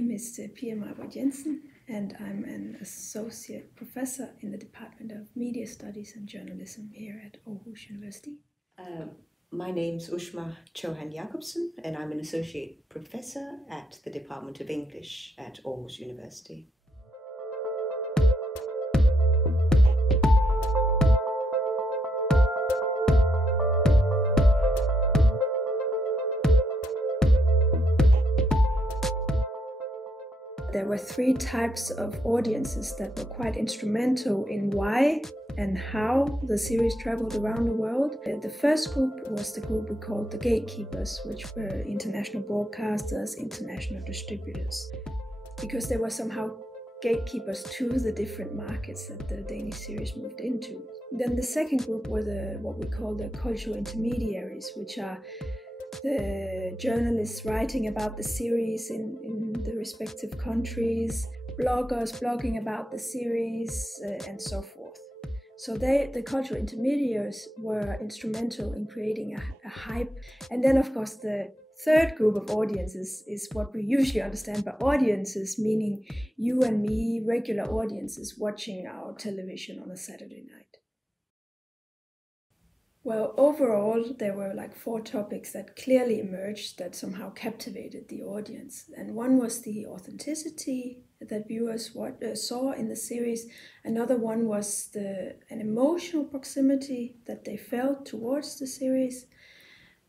name is Pia Marbot Jensen, and I'm an associate professor in the Department of Media Studies and Journalism here at Aarhus University. My name's Ushma Chauhan Jakobsen, and I'm an associate professor at the Department of English at Aarhus University. There were three types of audiences that were quite instrumental in why and how the series traveled around the world. The first group was the group we called the gatekeepers, which were international broadcasters, international distributors, because they were somehow gatekeepers to the different markets that the Danish series moved into. Then the second group were what we call the cultural intermediaries, which are the journalists writing about the series in the respective countries, bloggers blogging about the series, and so forth. So the cultural intermediaries were instrumental in creating a hype. And then, of course, the third group of audiences is what we usually understand by audiences, meaning you and me, regular audiences watching our television on a Saturday night. Well, overall, there were like 4 topics that clearly emerged that somehow captivated the audience. And one was the authenticity that viewers saw in the series. Another one was an emotional proximity that they felt towards the series.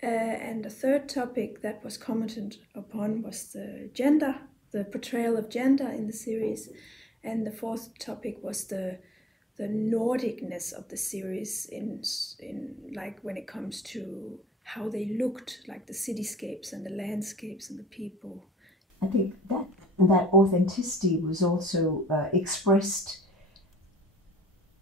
And the third topic that was commented upon was the gender, the portrayal of gender in the series. And the fourth topic was the Nordicness of the series in like when it comes to how they looked, like the cityscapes and the landscapes and the people. I think that authenticity was also expressed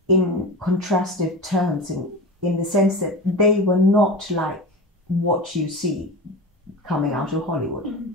in contrastive terms in the sense that they were not like what you see coming out of Hollywood. Mm-hmm.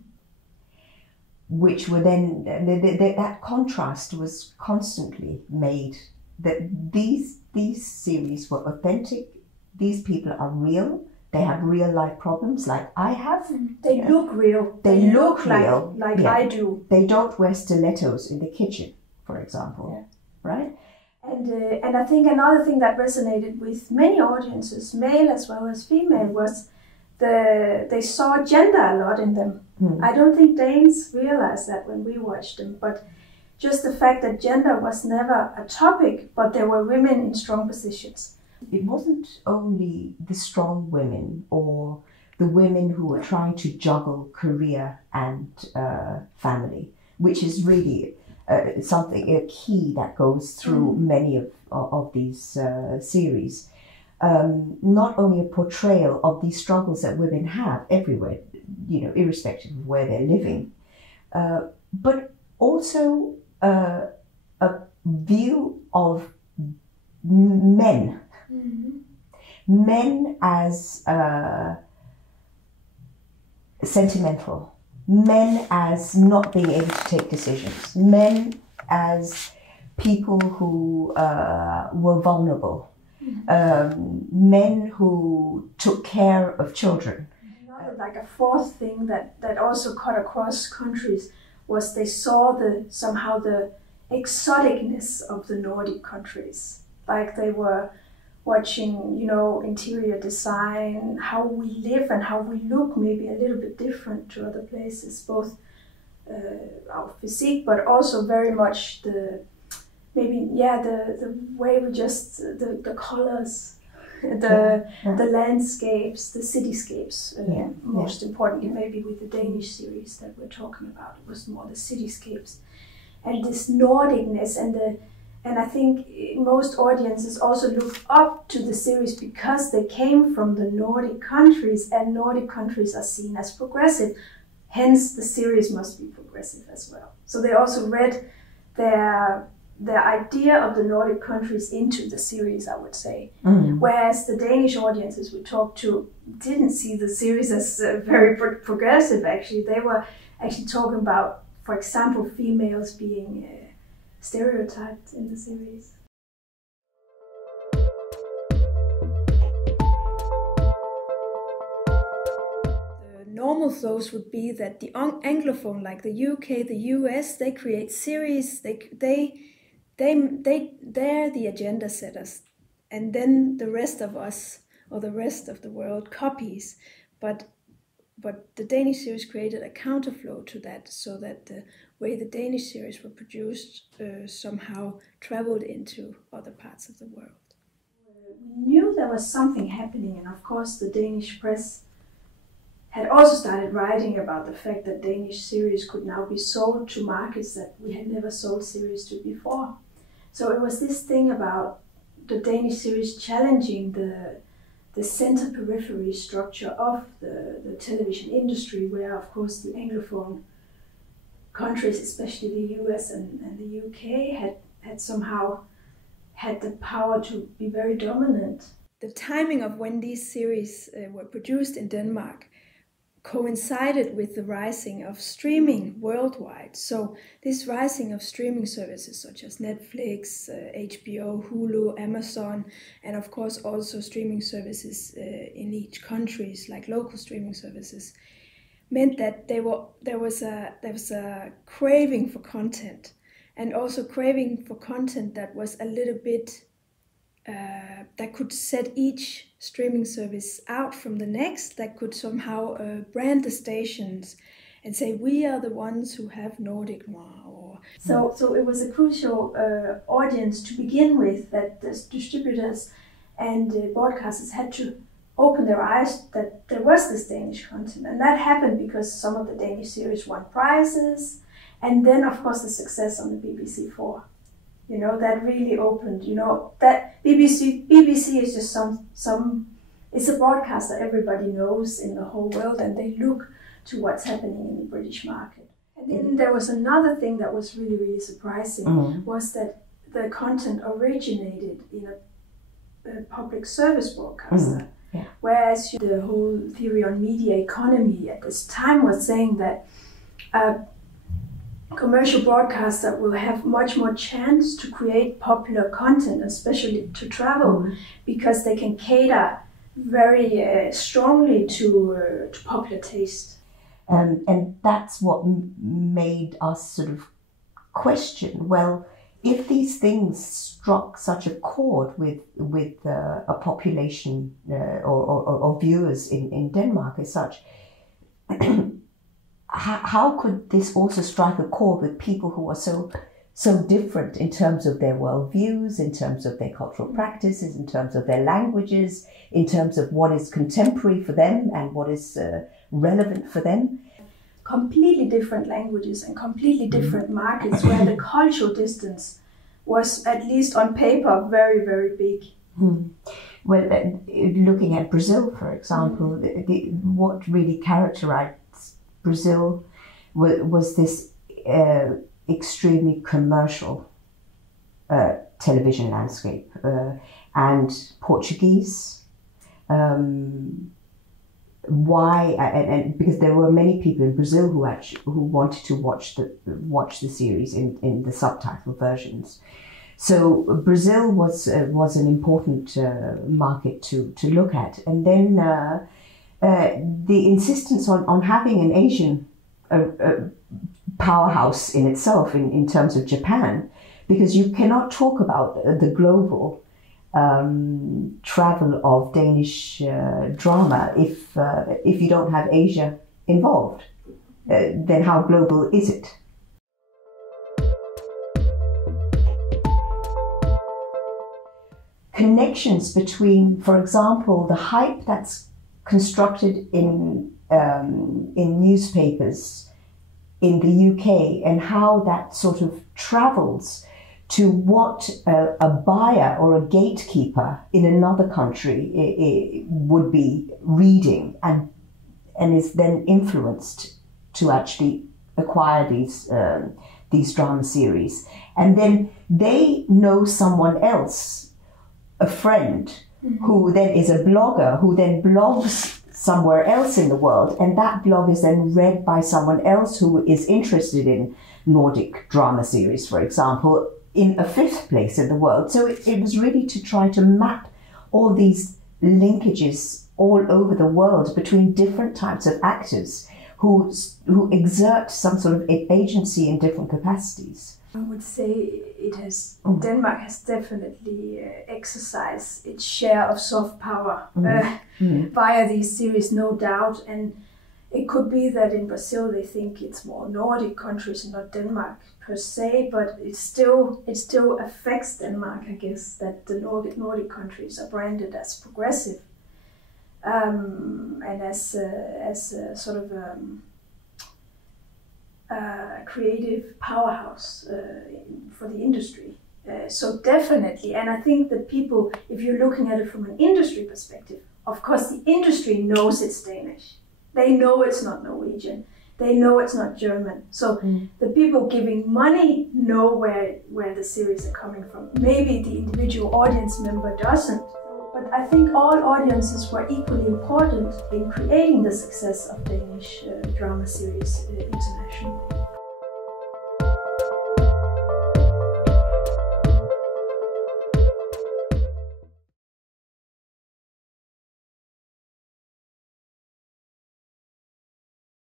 Which were then, that contrast was constantly made, that these series were authentic, these people are real, they have real life problems like I have. They look real. They look real. Like I do. They don't wear stilettos in the kitchen, for example, right? And I think another thing that resonated with many audiences, male as well as female, was they saw gender a lot in them. I don't think Danes realized that when we watched them, but just the fact that gender was never a topic, but there were women in strong positions. It wasn't only the strong women or the women who were trying to juggle career and family, which is really a key that goes through many of these series. Not only a portrayal of these struggles that women have everywhere, irrespective of where they're living, but also a view of men. Mm-hmm. Men as sentimental, men as not being able to take decisions, men as people who were vulnerable, men who took care of children. Like a fourth thing that also cut across countries was they saw somehow the exoticness of the Nordic countries. Like they were watching, interior design, how we live and how we look maybe a little bit different to other places, both our physique, but also very much the way we just, the colors, the landscapes, the cityscapes, most importantly, maybe with the Danish series that we're talking about, it was more the cityscapes. And this Nordicness and I think most audiences also look up to the series because they came from the Nordic countries, and Nordic countries are seen as progressive. Hence, the series must be progressive as well. So they also read their idea of the Nordic countries into the series, I would say. Mm-hmm. Whereas the Danish audiences we talked to didn't see the series as very progressive, actually. They were actually talking about, for example, females being stereotyped in the series. The normal flows would be that the Anglophone, like the UK, the US, they create series. They're the agenda setters, and then the rest of us or the rest of the world copies. But the Danish series created a counterflow to that, so that the way the Danish series were produced somehow traveled into other parts of the world. We knew there was something happening, and of course the Danish press had also started writing about the fact that Danish series could now be sold to markets that we had never sold series to before. So it was this thing about the Danish series challenging the center-periphery structure of the television industry, where of course the Anglophone countries, especially the US and the UK, had somehow had the power to be very dominant. The timing of when these series were produced in Denmark coincided with the rising of streaming worldwide. So this rising of streaming services such as Netflix, HBO, Hulu, Amazon, and of course also streaming services in each countries, like local streaming services, meant that there was a craving for content, and also craving for content that was a little bit that could set each streaming service out from the next, that could somehow brand the stations and say, we are the ones who have Nordic noir. So it was a crucial audience to begin with, that the distributors and broadcasters had to open their eyes that there was this Danish content. And that happened because some of the Danish series won prizes, and then of course the success on the BBC4. You know, that really opened, you know, that BBC is just it's a broadcaster everybody knows in the whole world, and they look to what's happening in the British market. And then there was another thing that was really, really surprising, was that the content originated in a public service broadcaster. Yeah. Whereas the whole theory on media economy at this time was saying that commercial broadcaster will have much more chance to create popular content, especially to travel, because they can cater very strongly to popular taste. And that's what made us sort of question, well, if these things struck such a chord with a population or viewers in Denmark as such, how could this also strike a chord with people who are so different in terms of their worldviews, in terms of their cultural practices, in terms of their languages, in terms of what is contemporary for them and what is relevant for them? Completely different languages and completely different markets, where the cultural distance was, at least on paper, very, very big. Well, looking at Brazil, for example, what really characterized Brazil was this extremely commercial television landscape, and Portuguese. Why? And because there were many people in Brazil who wanted to watch the series in the subtitle versions. So Brazil was an important market to look at, and then the insistence on having an Asian powerhouse in itself in terms of Japan, because you cannot talk about the global travel of Danish drama if you don't have Asia involved. Then how global is it? Connections between, for example, the hype that's constructed in newspapers in the UK, and how that sort of travels to what a buyer or a gatekeeper in another country would be reading, and is then influenced to actually acquire these drama series. And then they know someone else, a friend, who then is a blogger, who then blogs somewhere else in the world, and that blog is then read by someone else who is interested in Nordic drama series, for example, in a fifth place in the world. So it was really to try to map all these linkages all over the world between different types of actors who exert some sort of agency in different capacities. I would say it has. Denmark has definitely exercised its share of soft power via these series, no doubt. And it could be that in Brazil they think it's more Nordic countries, not Denmark per se, but it still affects Denmark. I guess that the Nordic countries are branded as progressive and as a sort of creative powerhouse for the industry. So definitely, and I think that people, if you're looking at it from an industry perspective, of course the industry knows it's Danish. They know it's not Norwegian. They know it's not German. So the people giving money know where the series are coming from. Maybe the individual audience member doesn't. But I think all audiences were equally important in creating the success of Danish drama series internationally.